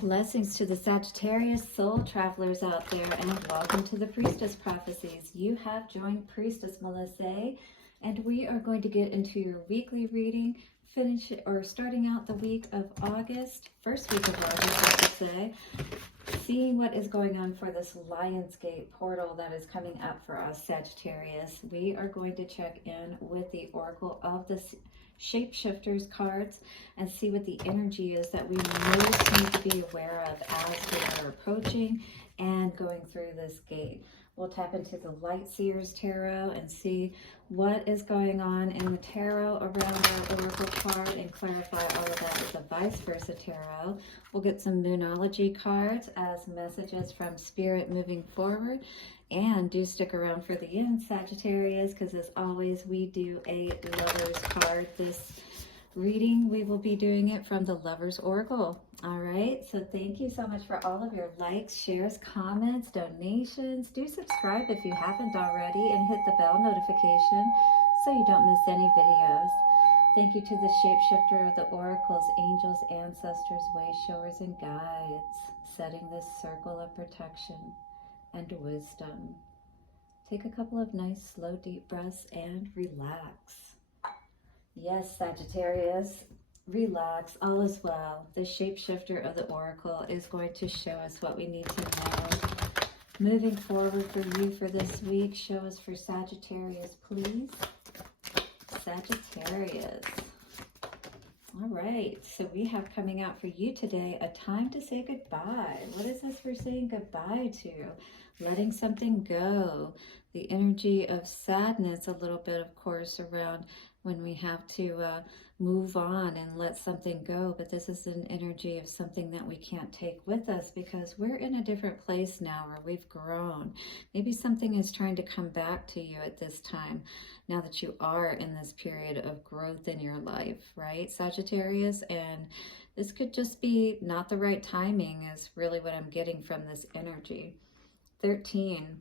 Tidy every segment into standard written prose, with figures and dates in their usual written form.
Blessings to the Sagittarius soul travelers out there, and welcome to the Priestess Prophecies. You have joined Priestess Melissae, and we are going to get into your weekly reading, starting out the week of August, first week of August, I should say, seeing what is going on for this LionsGate portal that is coming up for us, Sagittarius. We are going to check in with the Oracle of the ShapeShifters cards and see what the energy is that we most need to be aware of as we are approaching and going through this gate. We'll tap into the Light Seers Tarot and see what is going on in the tarot around our Oracle card and clarify all of that with the Vice Versa Tarot. We'll get some Moonology cards as messages from Spirit moving forward. And do stick around for the end, Sagittarius, because as always, we do a Lover's card. This reading, we will be doing it from the Lover's Oracle. All right, so thank you so much for all of your likes, shares, comments, donations. Do subscribe if you haven't already and hit the bell notification so you don't miss any videos. Thank you to the Shapeshifter, the oracles, angels, ancestors, way showers, and guides, setting this circle of protection and wisdom. Take a couple of nice, slow, deep breaths and relax. Yes, Sagittarius, relax. All is well. The Shapeshifter of the Oracle is going to show us what we need to know. Moving forward for you for this week, show us for Sagittarius, please. Sagittarius. All right, so we have coming out for you today, a time to say goodbye. What is this we're saying goodbye to? Letting something go. The energy of sadness a little bit, of course, around when we have to move on and let something go. But this is an energy of something that we can't take with us because we're in a different place now where we've grown. Maybe something is trying to come back to you at this time, now that you are in this period of growth in your life, right, Sagittarius? And this could just be not the right timing is really what I'm getting from this energy. 13,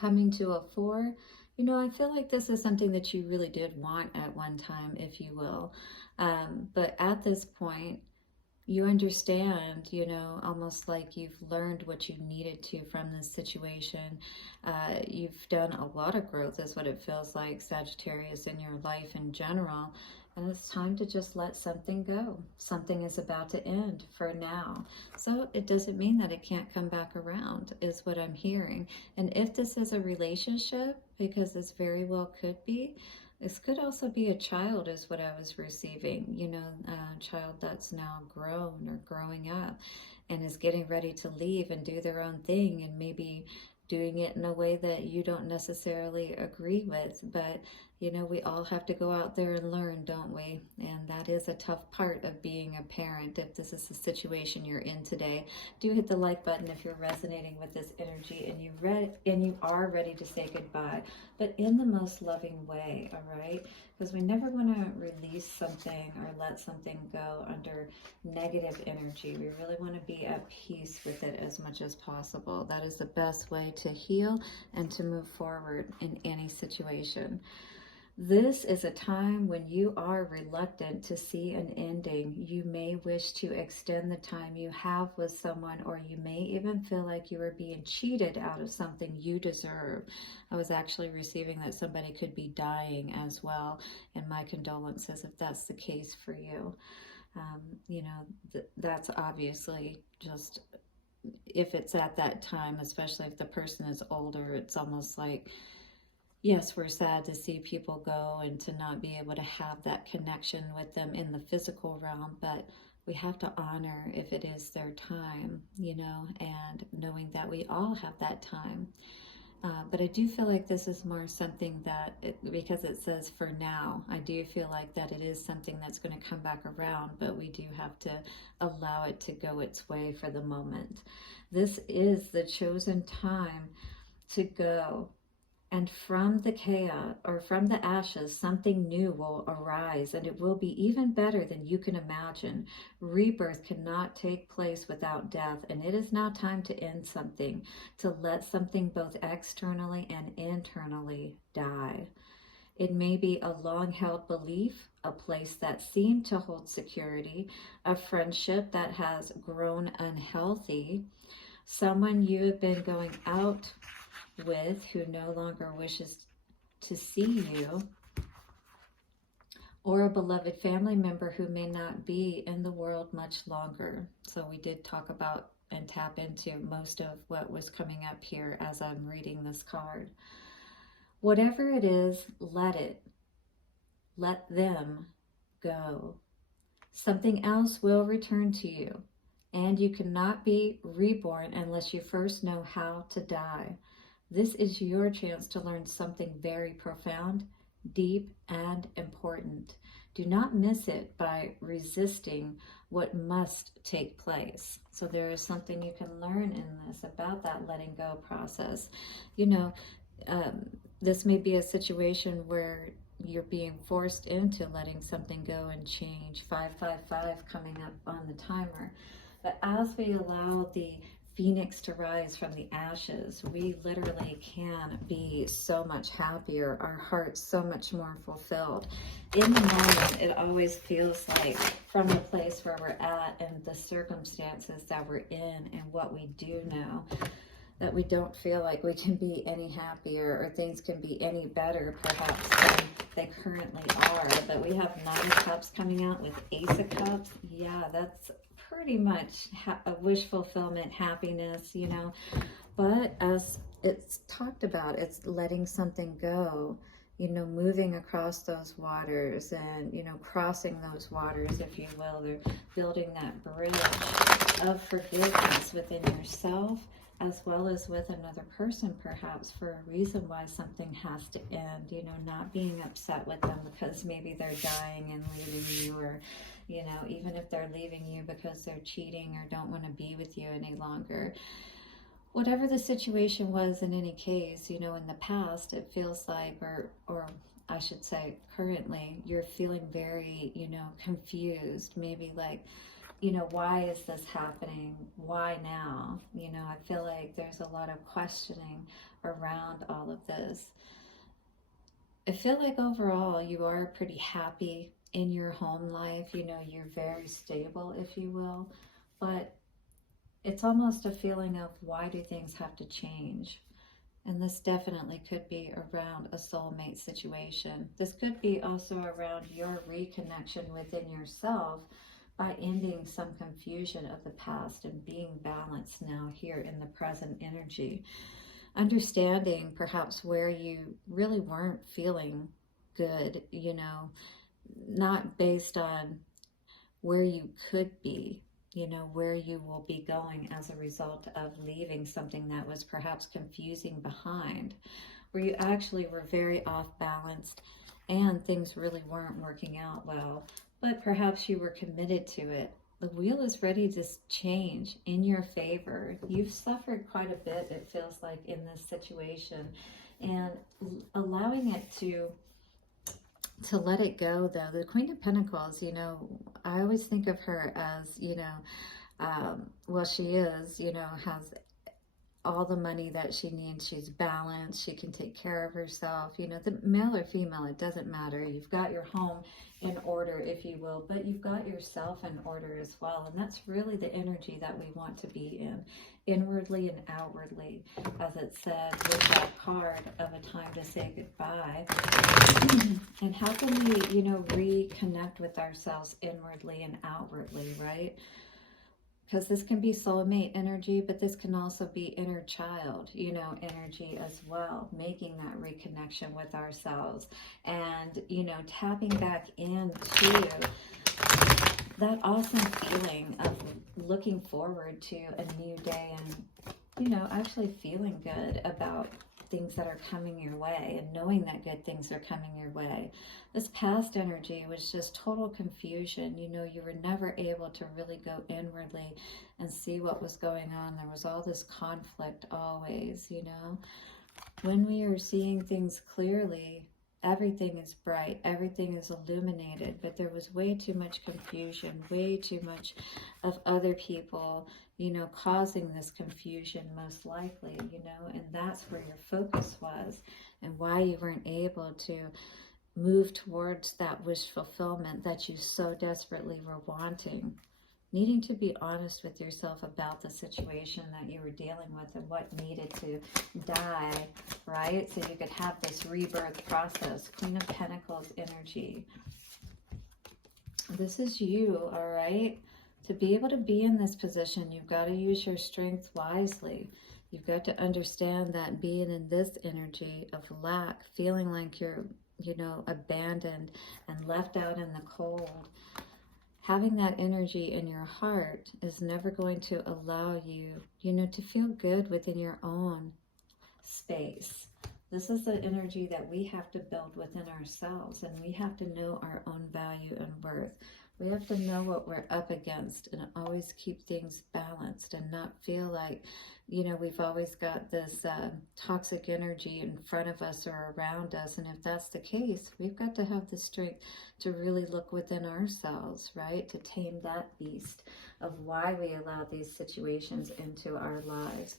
coming to a 4. You know, I feel like this is something that you really did want at one time, if you will. But at this point, you understand, you know, almost like you've learned what you needed to from this situation. You've done a lot of growth is what it feels like, Sagittarius, in your life in general. And it's time to just let something go. Something is about to end for now. So it doesn't mean that it can't come back around, is what I'm hearing. And if this is a relationship, because this very well could be, this could also be a child is what I was receiving, you know, a child that's now grown or growing up and is getting ready to leave and do their own thing and maybe doing it in a way that you don't necessarily agree with. But, you know, we all have to go out there and learn, don't we? And that is a tough part of being a parent. If this is the situation you're in today, do hit the like button if you're resonating with this energy and you are ready to say goodbye, but in the most loving way, all right? Because we never want to release something or let something go under negative energy. We really want to be at peace with it as much as possible. That is the best way to heal and to move forward in any situation. This is a time when you are reluctant to see an ending. You may wish to extend the time you have with someone, or you may even feel like you are being cheated out of something you deserve. I was actually receiving that somebody could be dying as well, and my condolences if that's the case for you. You know, that's obviously just, if it's at that time, especially if the person is older, it's almost like, yes, we're sad to see people go and to not be able to have that connection with them in the physical realm, but we have to honor if it is their time, you know, and knowing that we all have that time. But I do feel like this is more something that, because it says for now, I do feel like that it is something that's going to come back around, but we do have to allow it to go its way for the moment. This is the chosen time to go. And from the chaos, or from the ashes, something new will arise, and it will be even better than you can imagine. Rebirth cannot take place without death, and it is now time to end something, to let something both externally and internally die. It may be a long-held belief, a place that seemed to hold security, a friendship that has grown unhealthy, someone you have been going out with who no longer wishes to see you, or a beloved family member who may not be in the world much longer. So we did talk about and tap into most of what was coming up here as I'm reading this card. Whatever it is, let them go. Something else will return to you, and you cannot be reborn unless you first know how to die. This is your chance to learn something very profound, deep, and important. Do not miss it by resisting what must take place. So there is something you can learn in this about that letting go process. You know, this may be a situation where you're being forced into letting something go and change. 555 coming up on the timer. But as we allow the phoenix to rise from the ashes, we literally can be so much happier, our hearts so much more fulfilled. In the moment, it always feels like from the place where we're at and the circumstances that we're in and what we do now, that we don't feel like we can be any happier or things can be any better perhaps than they currently are. But we have 9 of Cups coming out with Ace of Cups. Yeah, that's pretty much a wish fulfillment, happiness, you know. But as it's talked about, it's letting something go, you know, moving across those waters and, you know, crossing those waters, if you will. They're building that bridge of forgiveness within yourself as well as with another person, perhaps for a reason why something has to end, you know, not being upset with them because maybe they're dying and leaving you, or, you know, even if they're leaving you because they're cheating or don't want to be with you any longer. Whatever the situation was in any case, you know, in the past, it feels like, or I should say currently, you're feeling very, you know, confused, maybe like, you know, why is this happening? Why now? You know, I feel like there's a lot of questioning around all of this. I feel like overall you are pretty happy in your home life. You know, you're very stable, if you will, but it's almost a feeling of why do things have to change? And this definitely could be around a soulmate situation. This could be also around your reconnection within yourself by ending some confusion of the past and being balanced now here in the present energy. Understanding perhaps where you really weren't feeling good, you know, not based on where you could be, you know, where you will be going as a result of leaving something that was perhaps confusing behind, where you actually were very off balanced and things really weren't working out well, but perhaps you were committed to it. The wheel is ready to change in your favor. You've suffered quite a bit, it feels like, in this situation, and allowing it to let it go, though. The Queen of Pentacles, you know, I always think of her as, you know, well, she is, you know, has all the money that she needs. She's balanced. She can take care of herself. You know, the male or female, it doesn't matter. You've got your home in order, if you will, but you've got yourself in order as well. And that's really the energy that we want to be in, inwardly and outwardly, as it said with that card of a time to say goodbye. And how can we, you know, reconnect with ourselves inwardly and outwardly, right? Because this can be soulmate energy, but this can also be inner child, you know, energy as well, making that reconnection with ourselves and, you know, tapping back into that awesome feeling of looking forward to a new day and, you know, actually feeling good about things that are coming your way and knowing that good things are coming your way. This past energy was just total confusion. You know, you were never able to really go inwardly and see what was going on. There was all this conflict always, you know. When we are seeing things clearly, everything is bright, everything is illuminated, but there was way too much confusion, way too much of other people, you know, causing this confusion most likely, you know, and that's where your focus was and why you weren't able to move towards that wish fulfillment that you so desperately were wanting. Needing to be honest with yourself about the situation that you were dealing with and what needed to die, right? So you could have this rebirth process. Queen of Pentacles energy. This is you, all right? To be able to be in this position, you've got to use your strength wisely. You've got to understand that being in this energy of lack, feeling like you're, you know, abandoned and left out in the cold, having that energy in your heart is never going to allow you, you know, to feel good within your own space. This is the energy that we have to build within ourselves, and we have to know our own value and worth. We have to know what we're up against and always keep things balanced and not feel like, you know, we've always got this toxic energy in front of us or around us. And if that's the case, we've got to have the strength to really look within ourselves, right? To tame that beast of why we allow these situations into our lives.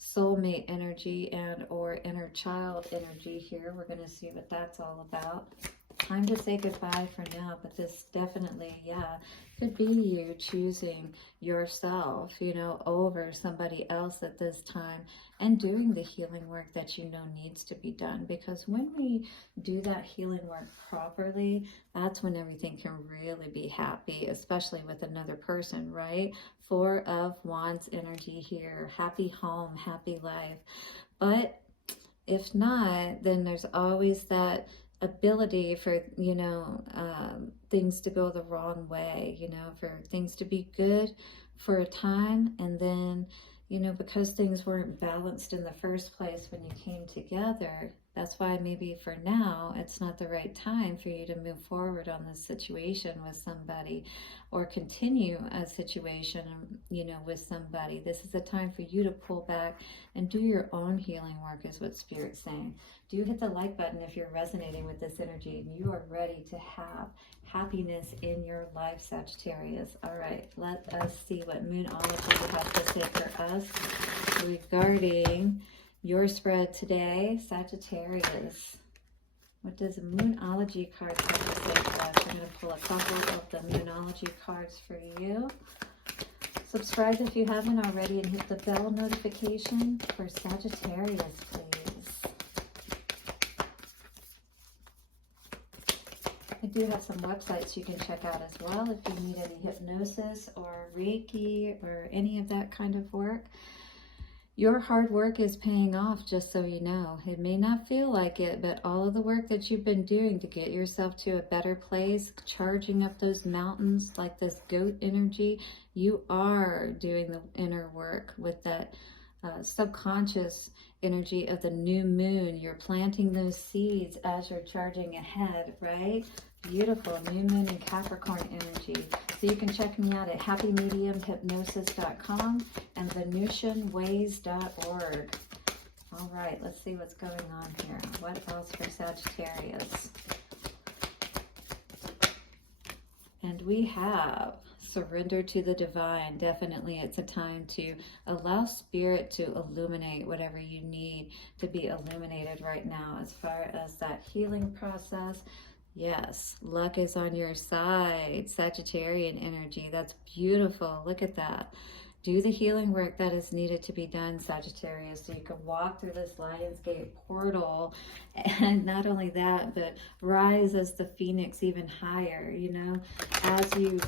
Soulmate energy and or inner child energy here. We're going to see what that's all about. Time to say goodbye for now, but this definitely, yeah, could be you choosing yourself, you know, over somebody else at this time and doing the healing work that you know needs to be done. Because when we do that healing work properly, that's when everything can really be happy, especially with another person, right? Four of Wands energy here. Happy home, happy life. But if not, then there's always that ability for, you know, things to go the wrong way, you know, for things to be good for a time, and then, you know, because things weren't balanced in the first place when you came together, that's why maybe for now it's not the right time for you to move forward on this situation with somebody or continue a situation, you know, with somebody. This is a time for you to pull back and do your own healing work, is what Spirit's saying. Do hit the like button if you're resonating with this energy and you are ready to have happiness in your life, Sagittarius. All right, let us see what Moonology has to say for us regarding your spread today, Sagittarius. What does Moonology cards have to say for us? I'm going to pull a couple of the Moonology cards for you. Subscribe if you haven't already and hit the bell notification for Sagittarius, please. I do have some websites you can check out as well if you need any hypnosis or Reiki or any of that kind of work. Your hard work is paying off, just so you know. It may not feel like it, but all of the work that you've been doing to get yourself to a better place, charging up those mountains like this goat energy, you are doing the inner work with that subconscious energy of the new moon. You're planting those seeds as you're charging ahead, right? Beautiful. New moon and Capricorn energy. So you can check me out at happymediumhypnosis.com and venusianways.org. All right, let's see what's going on here. What else for Sagittarius? And we have surrender to the divine. Definitely it's a time to allow Spirit to illuminate whatever you need to be illuminated right now as far as that healing process. Yes, luck is on your side. Sagittarian energy. That's beautiful. Look at that. Do the healing work that is needed to be done, Sagittarius, so you can walk through this LionsGate portal, and not only that, but rise as the phoenix even higher, you know, as you're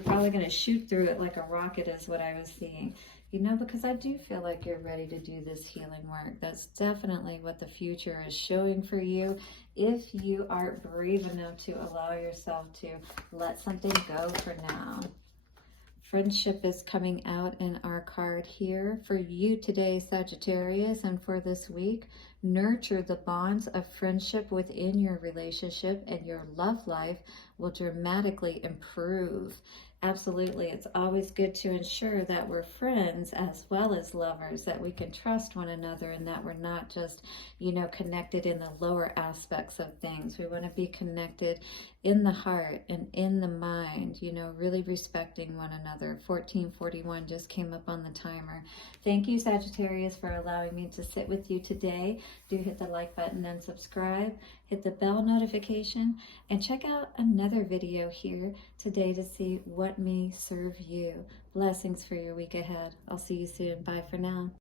probably going to shoot through it like a rocket is what I was seeing, you know, because I do feel like you're ready to do this healing work. That's definitely what the future is showing for you, if you are brave enough to allow yourself to let something go for now. Friendship is coming out in our card here for you today, Sagittarius, and for this week. Nurture the bonds of friendship within your relationship, and your love life will dramatically improve. Absolutely. It's always good to ensure that we're friends as well as lovers, that we can trust one another, and that we're not just, you know, connected in the lower aspects of things. We want to be connected in the heart and in the mind, you know, really respecting one another. 1441 just came up on the timer. Thank you, Sagittarius, for allowing me to sit with you today. do hit the like button and subscribe. Hit the bell notification and check out another video here today to see what may serve you. Blessings for your week ahead. I'll see you soon. Bye for now.